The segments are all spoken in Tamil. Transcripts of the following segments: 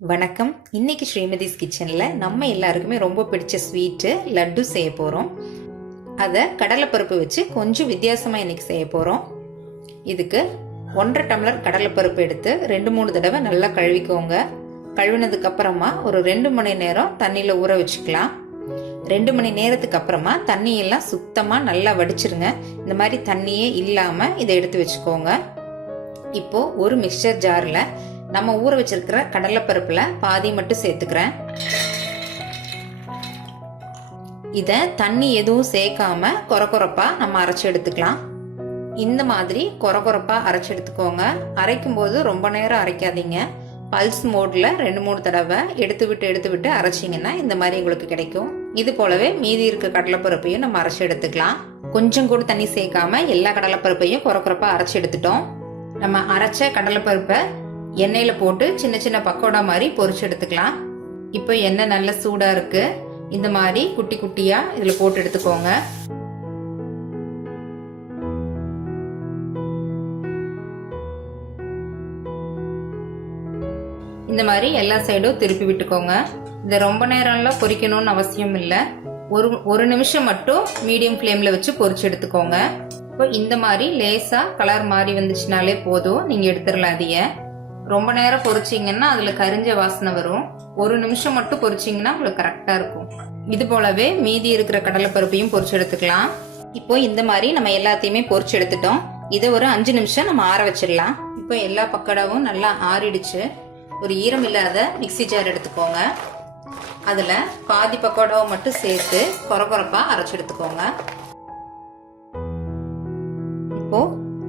வணக்கம். இன்னைக்கு ஸ்ரீமதிஸ் கிச்சனில் நம்ம எல்லாருக்குமே ரொம்ப பிடிச்ச ஸ்வீட்டு லட்டு செய்ய போகிறோம். அதை கடலைப்பருப்பு வச்சு கொஞ்சம் வித்தியாசமாக இன்னைக்கு செய்ய போகிறோம். இதுக்கு 1.5 டம்ளர் கடலைப்பருப்பு எடுத்து 2-3 தடவை நல்லா கழுவிக்கோங்க. கழுவினதுக்கு அப்புறமா ஒரு 2 மணி நேரம் தண்ணியில் ஊற வச்சுக்கலாம். 2 மணி நேரத்துக்கு அப்புறமா தண்ணியெல்லாம் சுத்தமாக நல்லா வடிச்சிருங்க. இந்த மாதிரி தண்ணியே இல்லாமல் இதை எடுத்து வச்சுக்கோங்க. இப்போ ஒரு மிக்சர் ஜாரில் நம்ம ஊற வச்சிருக்கிற கடலைப்பருப்புல பாதி மட்டும் சேர்த்துக்கிறேன். இத தண்ணி எதுவும் சேர்க்காம கொரகொரப்பா நம்ம அரைச்சு எடுத்துக்கலாம். இந்த மாதிரி கொரகொரப்பா அரைச்சு எடுத்துக்கோங்க. அரைக்கும் போது ரொம்ப நேரம் அரைக்காதீங்க. பல்ஸ் மோட்ல 2-3 தடவை எடுத்து விட்டு அரைச்சிங்கன்னா இந்த மாதிரி உங்களுக்கு கிடைக்கும். இது போலவே மீதி இருக்க கடலைப்பருப்பையும் நம்ம அரைச்சு எடுத்துக்கலாம். கொஞ்சம் கூட தண்ணி சேர்க்காம எல்லா கடலைப்பருப்பையும் கொரகொரப்பா அரைச்சு எடுத்துட்டோம். நம்ம அரைச்ச கடலைப்பருப்பை எண்ணெயில போட்டு சின்ன சின்ன பக்கோடா மாதிரி பொரிச்சு எடுத்துக்கலாம். இப்போ எண்ணெய் நல்ல சூடா இருக்கு. இந்த மாதிரி குட்டி குட்டியா இதுல போட்டு எடுத்துக்கோங்க. இந்த மாதிரி எல்லா சைடும் திருப்பி விட்டுக்கோங்க. இதை ரொம்ப நேரம்லாம் பொரிக்கணும்னு அவசியம் இல்லை. ஒரு நிமிஷம் மட்டும் மீடியம் ஃப்ளேம்ல வச்சு பொரிச்சு எடுத்துக்கோங்க. இப்போ இந்த மாதிரி லேசா கலர் மாறி வந்துச்சுனாலே போதும், நீங்க எடுத்துடலாம். அதைய ரொம்ப நேரம் பொரிச்சிங்கன்னா அதுல கரிஞ்ச வாசனை வரும். ஒரு நிமிஷம் மட்டும் பொரிச்சிங்கன்னா உங்களுக்கு கரெக்டா இருக்கும். இது போலவே மீதி இருக்கிற கடலைப்பருப்பையும் பொரிச்சு எடுத்துக்கலாம். இப்போ இந்த மாதிரி நம்ம எல்லாத்தையுமே பொரிச்சு எடுத்துட்டோம். இதை ஒரு 5 நிமிஷம் நம்ம ஆற வச்சிடலாம். இப்போ எல்லா பக்கோடாவும் நல்லா ஆறிடுச்சு. ஒரு ஈரம் இல்லாத மிக்ஸி ஜார் எடுத்துக்கோங்க. அதுல பாதி பக்கோடாவை மட்டும் சேர்த்து கொரகொரப்பா அரைச்சு எடுத்துக்கோங்க. இப்போ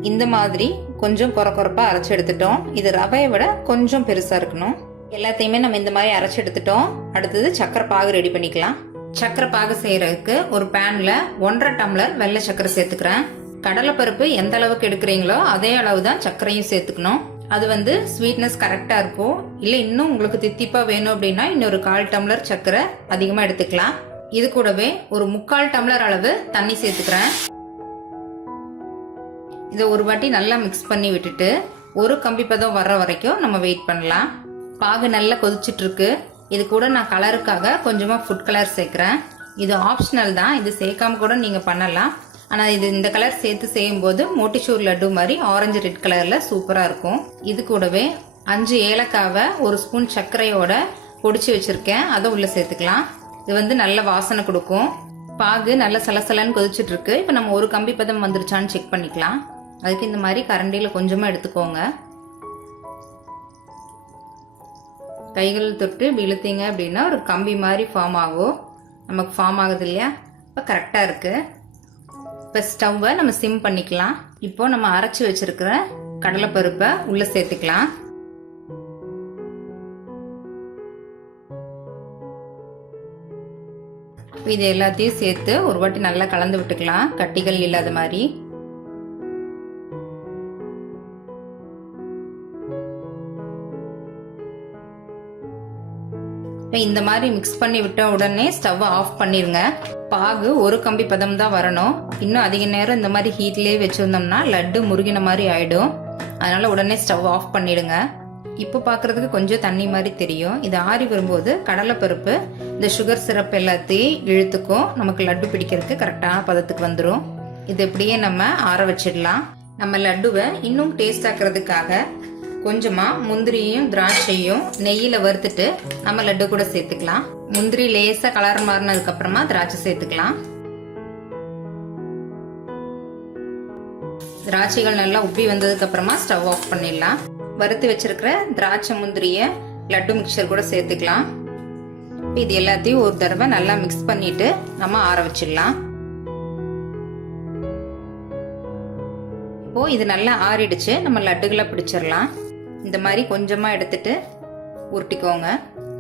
இந்த மாதிரி கொஞ்சம் கொரகொரப்பா அரைச்சு எடுத்துட்டோம். இது ரவையை விட கொஞ்சம் பெருசா இருக்கணும். எல்லாத்தையுமே நம்ம இந்த மாதிரி அரைச்சு எடுத்துட்டோம். அடுத்தது சக்கரை பாகு ரெடி பண்ணிக்கலாம். சக்கரை பாகு செய்யறதுக்கு ஒரு பேன்ல 1.5 டம்ளர் வெள்ளை சக்கரை சேர்த்துக்கிறேன். கடலைப்பருப்பு எந்த அளவுக்கு எடுக்கிறீங்களோ அதே அளவு தான் சர்க்கரையும் சேர்த்துக்கணும். அது ஸ்வீட்னஸ் கரெக்டா இருக்கும். இல்ல இன்னும் உங்களுக்கு தித்திப்பா வேணும் அப்படின்னா இன்னொரு 1/4 டம்ளர் சக்கரை அதிகமா எடுத்துக்கலாம். இது கூடவே ஒரு 3/4 டம்ளர் அளவு தண்ணி சேர்த்துக்கிறேன். இதை ஒரு வாட்டி நல்லா மிக்ஸ் பண்ணி விட்டுட்டு ஒரு கம்பி பதம் வர்ற வரைக்கும் நம்ம வெயிட் பண்ணலாம். பாகு நல்லா கொதிச்சுட்டு இருக்கு. இது கூட நான் கலருக்காக கொஞ்சமா ஃபுட் கலர் சேர்க்கிறேன். இது ஆப்ஷனல் தான், இது சேர்க்காம கூட நீங்க பண்ணலாம். ஆனா இது இந்த கலர் சேர்த்து செய்யும் போது மோட்டிச்சூர் லட்டு மாதிரி ஆரஞ்சு ரெட் கலர்ல சூப்பரா இருக்கும். இது கூடவே 5 ஏலக்காவை ஒரு ஸ்பூன் சர்க்கரையோட பொடிச்சு வச்சிருக்கேன். அதை உள்ள சேர்த்துக்கலாம். இது நல்ல வாசனை கொடுக்கும். பாகு நல்ல சலசலன்னு கொதிச்சுட்டு இருக்கு. இப்ப நம்ம ஒரு கம்பி பதம் வந்துருச்சான்னு செக் பண்ணிக்கலாம். அதுக்கு இந்த மாதிரி கரண்டியில கொஞ்சமா எடுத்துக்கோங்க. கைகள் தொட்டு இழுத்தீங்க அப்படின்னா ஒரு கம்பி மாதிரி ஃபார்ம் ஆகும். நமக்கு ஃபார்ம் ஆகுது இல்லையா? இப்போ கரெக்டா இருக்கு. இப்போ ஸ்டவ்வை நம்ம சிம் பண்ணிக்கலாம். இப்போ நம்ம அரைச்சு வச்சிருக்கிற கடலைப்பருப்பை உள்ள சேர்த்துக்கலாம். இது எல்லாத்தையும் சேர்த்து ஒரு வாட்டி நல்லா கலந்து விட்டுக்கலாம், கட்டிகள் இல்லாத மாதிரி. இந்த மாதிரி மிக்ஸ் பண்ணி விட்ட உடனே ஸ்டவ் ஆஃப் பண்ணிருங்க. பாகு ஒரு கம்பி பதம் தான் வரணும். இன்னும் அதிக நேரம் இந்த மாதிரி ஹீட்லயே வச்சிருந்தோம்னா லட்டு முருகின மாதிரி ஆயிடும். அதனால உடனே ஸ்டவ் ஆஃப் பண்ணிடுங்க. இப்போ பாக்குறதுக்கு கொஞ்சம் தண்ணி மாதிரி தெரியும். இது ஆறி வரும்போது கடலைப்பருப்பு இந்த சுகர் சிரப் எல்லாத்தையும் இழுத்துக்கும். நமக்கு லட்டு பிடிக்கிறதுக்கு கரெக்டான பதத்துக்கு வந்துடும். இது இப்படியே நம்ம ஆற வச்சிடலாம். நம்ம லட்டுவை இன்னும் டேஸ்ட் ஆக்குறதுக்காக கொஞ்சமா முந்திரியும் திராட்சையும் நெய்யில வறுத்துட்டு நம்ம லட்டு கூட சேர்த்துக்கலாம். முந்திரி லேசா கலர் மாறினதுக்கு அப்புறமா திராட்சை சேர்த்துக்கலாம். திராட்சைகள் நல்லா உப்பி வந்ததுக்கு அப்புறமா ஸ்டவ் ஆஃப் பண்ணிடலாம். வறுத்து வச்சிருக்கிற திராட்சை முந்திரிய லட்டு மிக்சர் கூட சேர்த்துக்கலாம். இது எல்லாத்தையும் ஒரு தடவை நல்லா மிக்ஸ் பண்ணிட்டு நம்ம ஆற வச்சிடலாம். இப்போ இது நல்லா ஆறிடுச்சு. நம்ம லட்டுகளை பிடிச்சிடலாம். இந்த மாதிரி கொஞ்சமா எடுத்துட்டு உருட்டிக்கோங்க.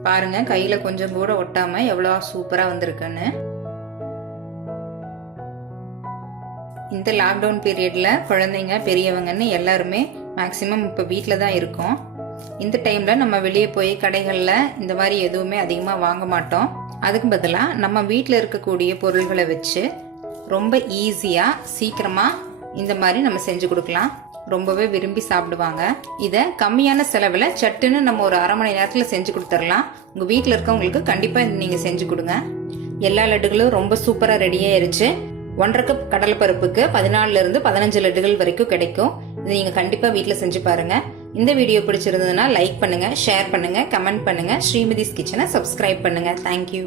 பாருங்க கையில கொஞ்சம் கூட ஒட்டாம எவ்வளவு சூப்பரா வந்திருக்குன்னு. இந்த லாக்டவுன் பீரியட்ல குழந்தைங்க பெரியவங்கன்னு எல்லாருமே மேக்சிமம் இப்ப வீட்ல தான் இருக்கோம். இந்த டைம்ல நம்ம வெளியே போய் கடைகள்ல இந்த மாதிரி எதுவுமே அதிகமா வாங்க மாட்டோம். அதுக்கு பதிலா நம்ம வீட்ல இருக்கக்கூடிய பொருள்களை வச்சு ரொம்ப ஈஸியா சீக்கிரமா இந்த மாதிரி நம்ம செஞ்சு கொடுக்கலாம். ரொம்பவே விரும்பி சாப்பிடுவாங்க. இதை கம்மியான செலவில் சட்டுன்னு நம்ம ஒரு அரை மணி நேரத்தில் செஞ்சு கொடுத்துடலாம். உங்கள் வீட்டில் இருக்கவங்களுக்கு கண்டிப்பாக நீங்கள் செஞ்சு கொடுங்க. எல்லா லட்டுகளும் ரொம்ப சூப்பராக ரெடியாயிருச்சு. 1.5 கப் கடலைப்பருப்புக்கு 14 to 15 லட்டுகள் வரைக்கும் கிடைக்கும். இதை நீங்கள் கண்டிப்பாக வீட்டில் செஞ்சு பாருங்க. இந்த வீடியோ பிடிச்சிருந்ததுன்னா லைக் பண்ணுங்க, ஷேர் பண்ணுங்க, கமெண்ட் பண்ணுங்க. ஸ்ரீமதிஸ் கிச்சனை சப்ஸ்கிரைப் பண்ணுங்க. தேங்க்யூ.